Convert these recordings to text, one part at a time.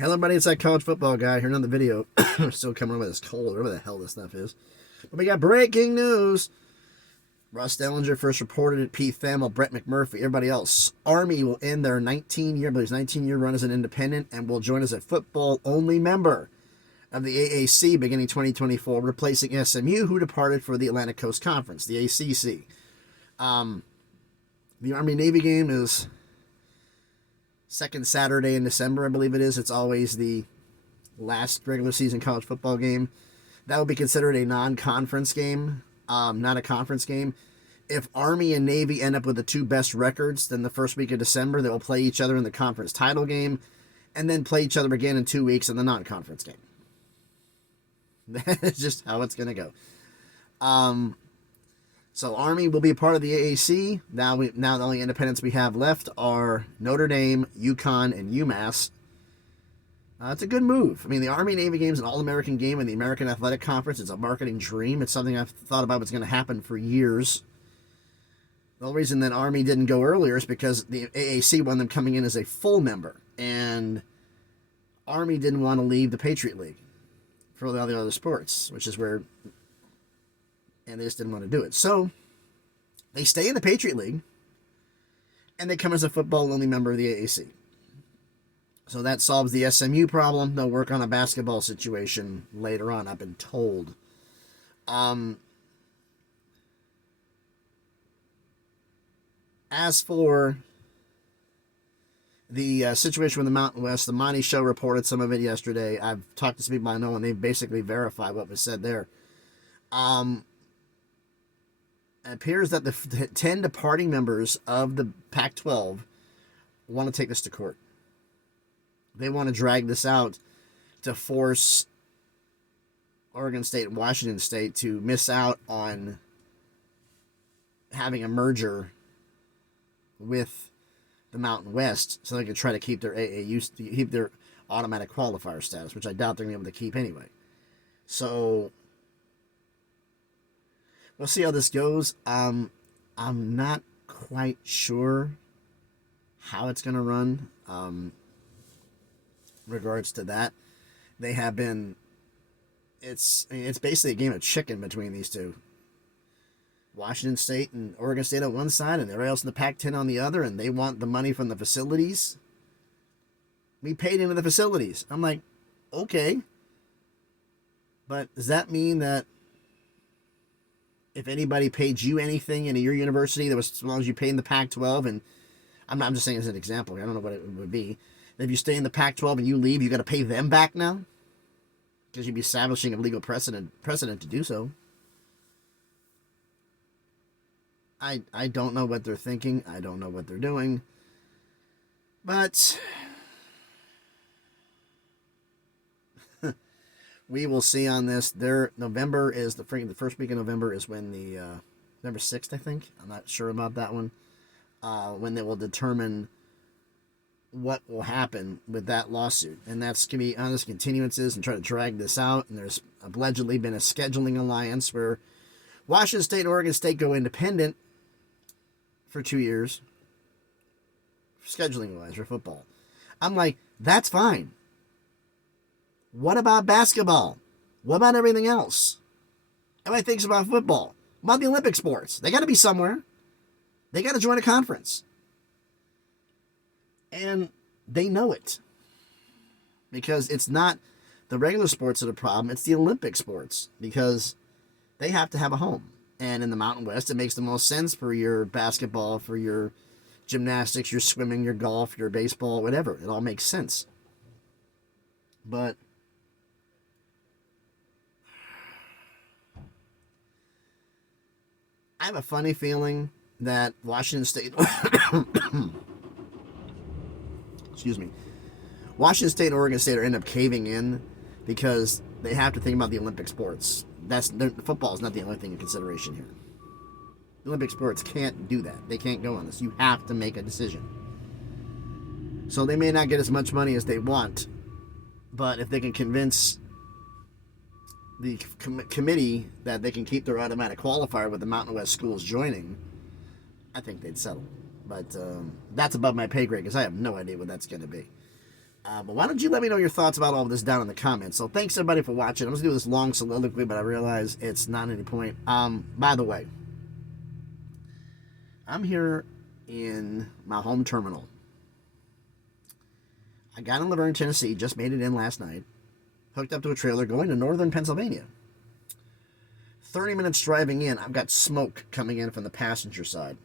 Hello, everybody. It's that college football guy here. Another video. Still coming over this cold, whatever the hell this stuff is. But we got breaking news. Russ Dellinger first reported it. Pete Thamel, Brett McMurphy, everybody else. Army will end their 19-year run as an independent and will join as a football-only member of the AAC beginning 2024, replacing SMU, who departed for the Atlantic Coast Conference, the ACC. The Army-Navy game is second Saturday in December, I believe it is. It's always the last regular season college football game. That would be considered a non-conference game, not a conference game. If Army and Navy end up with the two best records, then the first week of December, they will play each other in the conference title game and then play each other again in 2 weeks in the non-conference game. That's just how it's going to go. So Army will be a part of the AAC. Now the only independents we have left are Notre Dame, UConn, and UMass. It's a good move. I mean, the Army-Navy game is an All-American game in the American Athletic Conference. It's a marketing dream. It's something I've thought about what's going to happen for years. The only reason that Army didn't go earlier is because the AAC wanted them coming in as a full member. And Army didn't want to leave the Patriot League for all the other sports, which is where... and they just didn't want to do it. So they stay in the Patriot League, and they come as a football-only member of the AAC. So that solves the SMU problem. They'll work on a basketball situation later on, I've been told. As for the situation with the Mountain West, the Monty Show reported some of it yesterday. I've talked to some people I know, and they basically verified what was said there. It appears that the 10 departing members of the Pac-12 want to take this to court. They want to drag this out to force Oregon State and Washington State to miss out on having a merger with the Mountain West so they can try to keep their AAU, keep their automatic qualifier status, which I doubt they're going to be able to keep anyway. So we'll see how this goes. I'm not quite sure how it's going to run. Regards to that, they have been. It's basically a game of chicken between these two. Washington State and Oregon State on one side, and everybody else in the Pac-10 on the other, and they want the money from the facilities. We paid into the facilities. I'm like, okay, but does that mean that if anybody paid you anything in your university, that was as long as you paid in the Pac-12, and I'm just saying as an example, I don't know what it would be. If you stay in the Pac-12 and you leave, you got to pay them back now? Because you'd be establishing a legal precedent to do so. I don't know what they're thinking. I don't know what they're doing. But we will see on this. November is the first week of November is when the November 6th, I think. I'm not sure about that one. When they will determine what will happen with that lawsuit. And that's going to be honest continuances and try to drag this out. And there's allegedly been a scheduling alliance where Washington State and Oregon State go independent for 2 years. Scheduling-wise for football. I'm like, that's fine. What about basketball? What about everything else? Everybody thinks about football. What about the Olympic sports? They got to be somewhere. They got to join a conference. And they know it. Because it's not the regular sports that are the problem. It's the Olympic sports. Because they have to have a home. And in the Mountain West, it makes the most sense for your basketball, for your gymnastics, your swimming, your golf, your baseball, whatever. It all makes sense. But I have a funny feeling that Washington State... excuse me. Washington State and Oregon State are end up caving in because they have to think about the Olympic sports. Football is not the only thing in consideration here. The Olympic sports can't do that. They can't go on this. You have to make a decision. So they may not get as much money as they want, but if they can convince the committee that they can keep their automatic qualifier with the Mountain West schools joining, I think they'd settle. But that's above my pay grade because I have no idea what that's going to be. But why don't you let me know your thoughts about all of this down in the comments. So thanks everybody for watching. I'm just gonna do this long soliloquy, but I realize it's not any point. By the way, I'm here in my home terminal. I got in Laverne, Tennessee, just made it in last night, hooked up to a trailer going to northern Pennsylvania. 30 minutes driving in, I've got smoke coming in from the passenger side,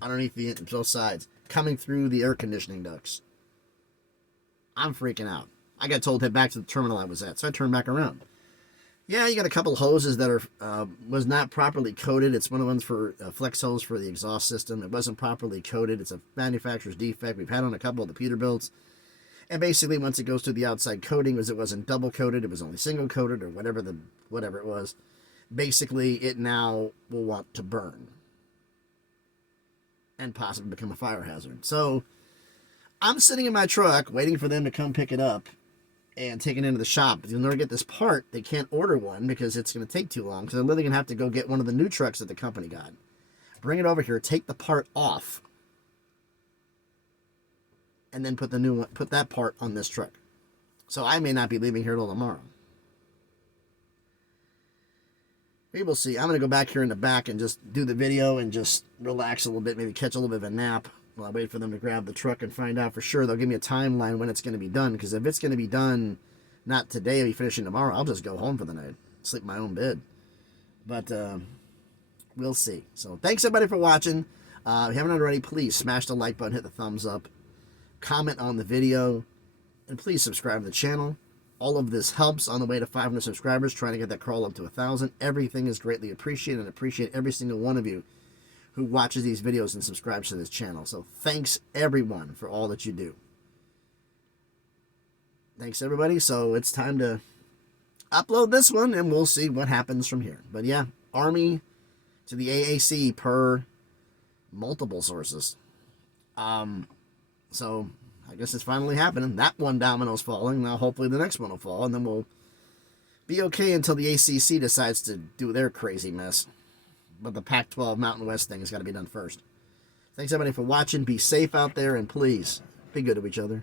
underneath both sides, coming through the air conditioning ducts. I'm freaking out. I got told to head back to the terminal I was at, so I turned back around. Yeah, you got a couple hoses that are was not properly coated. It's one of the ones for flex hose for the exhaust system. It wasn't properly coated. It's a manufacturer's defect. We've had on a couple of the Peterbilts. And basically, once it goes to the outside coating, it wasn't double coated, it was only single coated, or whatever it was. Basically, it now will want to burn and possibly become a fire hazard. So I'm sitting in my truck waiting for them to come pick it up and take it into the shop. If you'll never get this part, they can't order one because it's going to take too long. Because they're literally going to have to go get one of the new trucks that the company got, bring it over here, take the part off, and then put that part on this truck. So I may not be leaving here till tomorrow. We will see. I'm going to go back here in the back and just do the video and just relax a little bit, maybe catch a little bit of a nap while I wait for them to grab the truck and find out for sure. They'll give me a timeline when it's going to be done, because if it's going to be done not today, I'll be finishing tomorrow, I'll just go home for the night, sleep in my own bed. But we'll see. So thanks everybody for watching. If you haven't already, please smash the like button, hit the thumbs up, comment on the video, and please subscribe to the channel. All of this helps on the way to 500 subscribers, trying to get that crawl up to 1,000. Everything is greatly appreciated, and appreciate every single one of you who watches these videos and subscribes to this channel. So thanks everyone for all that you do. Thanks everybody. So it's time to upload this one and we'll see what happens from here. But yeah, Army to the AAC per multiple sources. So I guess it's finally happening. That one domino's falling. Now hopefully the next one will fall, and then we'll be okay until the ACC decides to do their crazy mess. But the Pac-12 Mountain West thing has got to be done first. Thanks everybody for watching. Be safe out there, and please be good to each other.